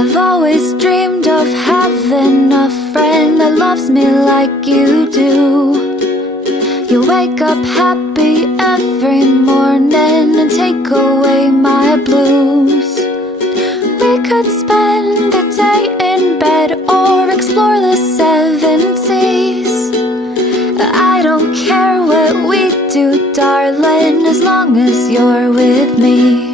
I've always dreamed of having a friend that loves me like you do. You wake up happy every morning and take away my blues. We could spend the day in bed or explore the seven seas. I don't care what we do, darling, as long as you're with me.